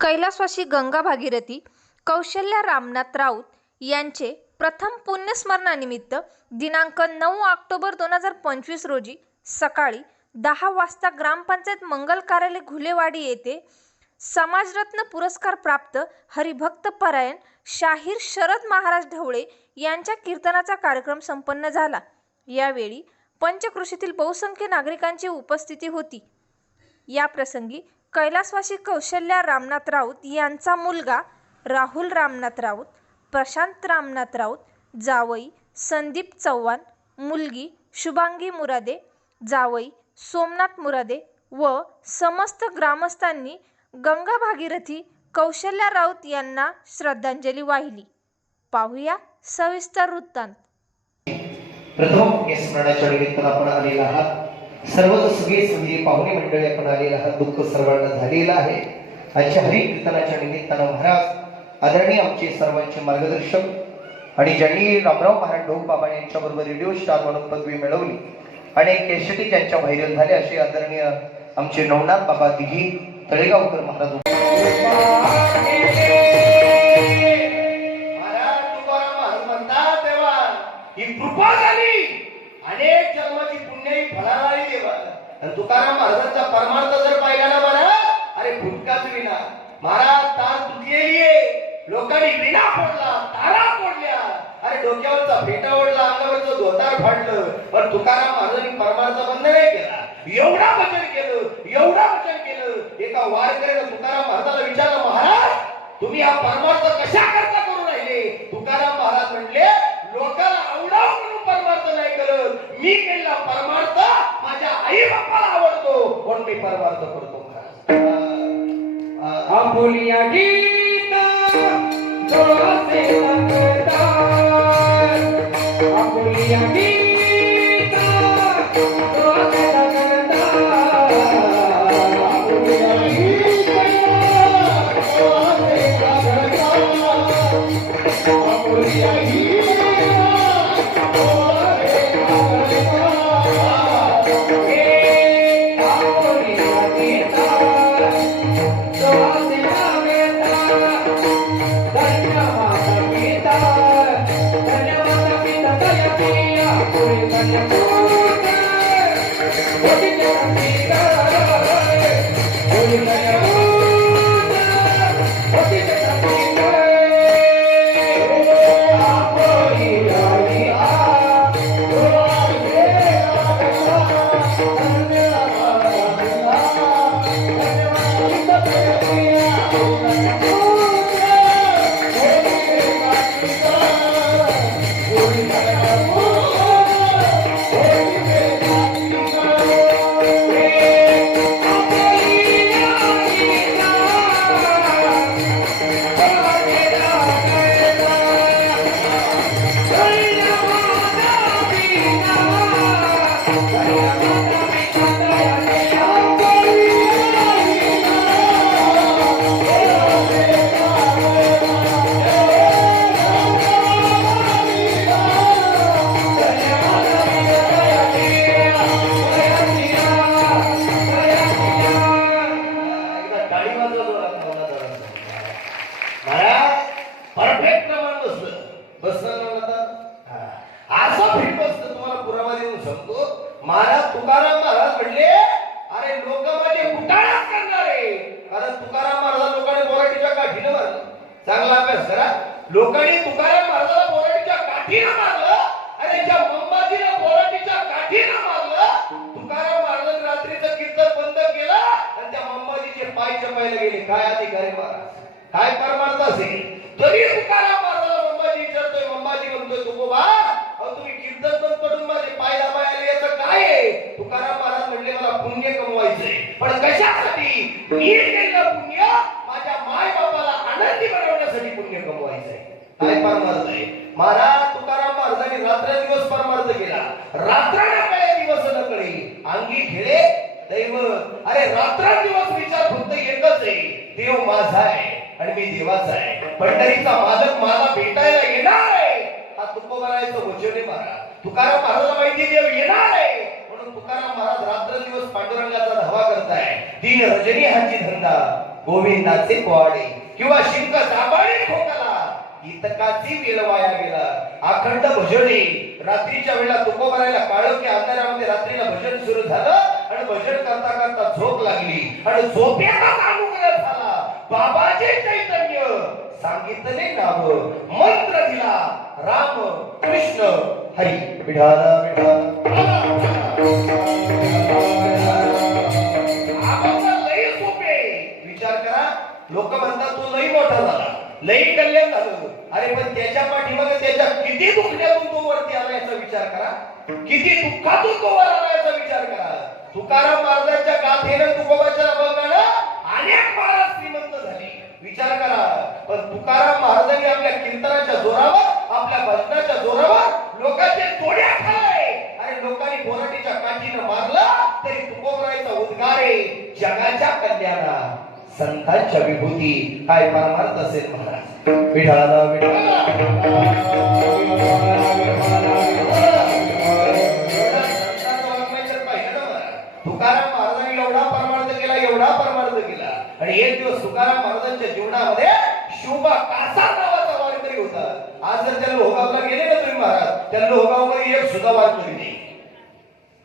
कैलासवासी गंगा भागीरथी कौशल्या रामनाथ राऊत यांचे प्रथम पुण्यस्मरणानिमित्त दिनांक नऊ ऑक्टोबर दोन हजार पंचवीस रोजी सकाळी दहा वाजता ग्रामपंचायत मंगल कार्यालय घुलेवाडी येथे समाजरत्न पुरस्कार प्राप्त हरिभक्त परायण शाहीर शरद महाराज ढवळे यांच्या कीर्तनाचा कार्यक्रम संपन्न झाला. यावेळी पंचकृषीतील बहुसंख्य नागरिकांची उपस्थिती होती. या प्रसंगी कैलासवासी कौशल्या रामनाथ राऊत यांचा मुलगा राहुल रामनाथ राऊत प्रशांत रामनाथ राऊत जावई संदीप चव्हाण मुलगी शुभांगी मुरादे जावई सोमनाथ मुरादे व समस्त ग्रामस्थांनी गंगा भागीरथी कौशल्या राऊत यांना श्रद्धांजली वाहिली. पाहूया सविस्तर वृत्तांत. प्रथम या स्मरणाच्या आपण आलेला आहात. सर्वच सगळे म्हणजे पाहुणे मंडळी आपण आलेला आहात. दुःख सर्वांना झालेलं आहे. आजच्या हरी कीर्तनाच्या निमित्तानं महाराज आदरणीय आमचे सर्वांचे मार्गदर्शक आणि ज्यांनी रामराव महाराज ढोक बाबा यांच्याबरोबर रेडिओ स्टार म्हणून पदवी मिळवली आणि केशटी ज्यांच्या व्हायरल झाले असे आदरणीय आमचे नवनाथ बाबा दिघी तळेगावकर महाराज महाराज तार तुटलेली आहे लोकांनी विना फोडला तारा फोडल्या. अरे डोक्यावरचा फेटा ओढला अंगावरचं धोतार फाडलं. पण तुकाराम महाराजांनी परमार्थ बंद नाही केला. एवढा वचन केलं एवढा वचन केलं. एका वारकऱ्यानं तुकाराम महाराजाला विचारलं महाराज तुम्ही हा परमार्थ कशा करता करू राहिले? तुकाराम महाराज म्हणले लोकांना आवडावं म्हणून परमार्थ नाही करत. मी केलेला परमार्थ माझ्या आई बापाला आवडतो. म्हणून मी परमार्थ करतो महाराज आ- आ- आपुलिया गीता जोरासे सांगता आपुलिया गीता Thank you. परफेक्ट प्रमाण बसलं. बसलं नवनाथ असं फिट बसत तुम्हाला पुरावा देऊन सांगतो. महाराज तुकाराम महाराज म्हणले अरे लोक माझे कुटाळाच करणारे कारण तुकाराम महाराज लोकांनी बोराटीच्या काठीनं मारलं. चांगला अभ्यास करा. लोकांनी तुकाराम महाराजाला बोराटीच्या काठीनं मारलं आणि त्या मंबाजीला बोराटीच्या काठीनं मारलं. तुकाराम महाराजांनी रात्रीचं कीर्तन बंद केलं आणि त्या मंबाजीचे पाय चपायला गेले. काय अधिकारी महाराज? काय परमार्थ असेल? तरी तुकाराम महाराजाला मंबाजी विचारतोय मंबाजी म्हणतोय तुकोबा. अहो तुम्ही कीर्तन बंद पडून माझे पाय दाबायला याचं काय तुकाराम महाराज म्हणले मला पुण्य कमवायचंय. पण कशासाठी? मी केलेलं पुण्य माझ्या माय बाबाला आनंदी बनवण्यासाठी पुण्य कमवायचंय. काय परमार्थ आहे महाराज तुकाराम महाराजांनी रात्र दिवस परमार्थ केला. रात्र नकळे दिवस नकळे? अंगी खेळे दैव अरे रात्र दिवस विचार फक्त एकच आहे. देव माझा आहे. आणि मी देवाचा आहे. पंढरीचा मालक मला भेटायला येणार आहे. हा तुकोबरायचं वचने महाराज. तुकाराम महाराजाला माहिती देव येणार आहे. म्हणून तुकाराम महाराज रात्र दिवस पांडुरंगाचा धावा करताय. तीन रजनी हाची धंदा. गोविंदाचे पोवाडे किंवा शिंक जांभळी खोकाला. इतकाची वेळ वाया गेला. अखंड भजने. रात्रीच्या वेळेला तुकोबरायला काळोखी अंधारामध्ये रात्रीला भजन सुरू झालं आणि भजन करता करता झोप लागली. आणि झोपेचाच अनुग्रह झाला. बाबाचे सांगितले नाव मंत्र दिला. राम कृष्ण हरी. विठाला लई सोपे. विचार करा. लोक म्हणतात तू लई मोठा झाला. लई कल्याण झालं. अरे पण त्याच्या पाठीमागे त्याच्या किती दुखण्यातून तो वरती आला याचा विचार करा. किती दुःखातून तो वर आला याचा विचार करा. तुकाराम महाराजांच्या गाथेनं तुकोबाच्या अभंगानं अनेक महाराज श्रीमंत झाले. विचार करा. पण तुकाराम महाराजांनी आपल्या कीर्तनाच्या जोरावर आपल्या भजनाच्या जोरावर लोकांचे तोड्या खाल्लाय आणि लोकांनी बोराटीच्या काठीनं मारलं तरी तुकोबरायचा उद्गार आहे जगाच्या कल्याणा संतांच्या विभूती काय परमार्थ असेल महाराज? विठाला तुकाराम महाराजांनी एवढा परमार्थ केला एवढा परमार्थ केला. आणि एक दिवस तुकाराम महाराजांच्या जीवनामध्ये शोभा कासा नावाचा वारकरी होता. आज जर त्या लोहगावला गेले ना तुम्ही महाराज त्या लोहगावमध्ये एक सुद्धा वारकरी नाही.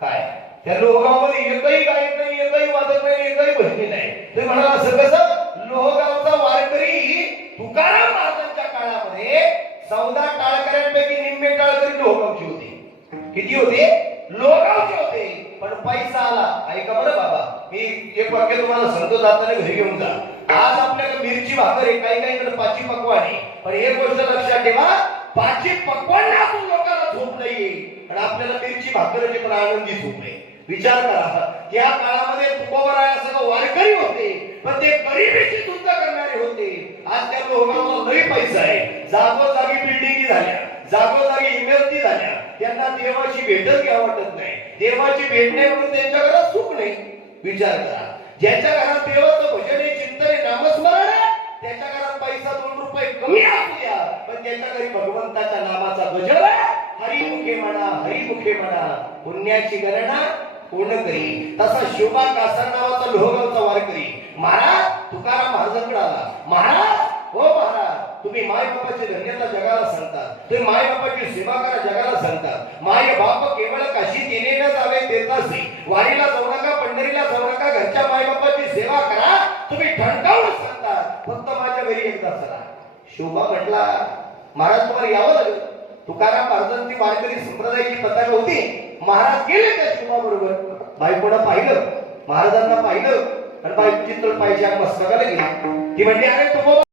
काय? त्या लोहगावमध्ये एकही गायक नाही एकही वादक नाही एकही भजनी नाही. तुम्ही म्हणाल असं कसं? लोहगावचा वारकरी तुकाराम महाराजांच्या काळामध्ये चौदा टाळकऱ्यांपैकी निम्मे टाळकरी लोहगावचे होती. किती होते? लोहगावचे होते. पण पैसा आला. ऐका बरं बाबा मी एक वाक्य तुम्हाला सांगतो जाताना घरी घेऊन जा. आज आपल्याकडे मिरची भाकर आहे काही काही पाची पकवान पण एक गोष्ट लक्षात ठेवा पाची पकवान असून लोकांना झोप नाहीये आणि आपल्याला मिरची भाकरची पण आनंदी झोप नाही. विचार करा त्या काळामध्ये तुकोबराया सगळं वारकरी होते पण ते गरिबीची धुंद करणारे होते. आज त्या लोकांना लई पैसा आहे. जागोजागी बिल्डिंगी झाल्या. जागोजागी इमारती झाल्या. त्यांना देवाची भेटच घ्या वाटत नाही. देवाची भेट नाही म्हणून त्यांच्याकडे सुख नाही. विचार करा. ज्याच्या घरात देवाचं भजन तरी नामस्मरण आहे. त्याच्या घरात पैसा दोन रुपये कमी असू द्या. पण त्याच्या घरी भगवंताच्या नामाचा गजर आहे. हरिमुखे म्हणा हरिमुखे म्हणा पुण्याची गणना पूर्ण करी? तसा शोभा कासर नावाचा लोहगावचा वारकरी. महाराज तुकाराम महाराजांकडे आला. महाराज हो महाराज तुम्ही माय बापाची धन्यता जगाला सांगता तुम्ही माय बापाची सेवा करा जगाला सांगता माय बाप केवळ काशी तिने न जावे तीर्थासी वारीला जाऊ नका पंढरीला जाऊ नका घरच्या माय बापाची सेवा करा तुम्ही ठणकावून सांगता फक्त माझ्या घरी एकदा चला. शोभा म्हटला महाराज तुम्हाला यावं लागलं. तुकाराम महाराजांची वारकरी संप्रदायाची पताका होती. महाराज गेले त्या शोभा बरोबर बायकोनं पाहिलं महाराजांना पाहिलं आणि बायकोची तर पाहिजे मस्तकाला गेली. ती म्हणली अरे तुम्हाला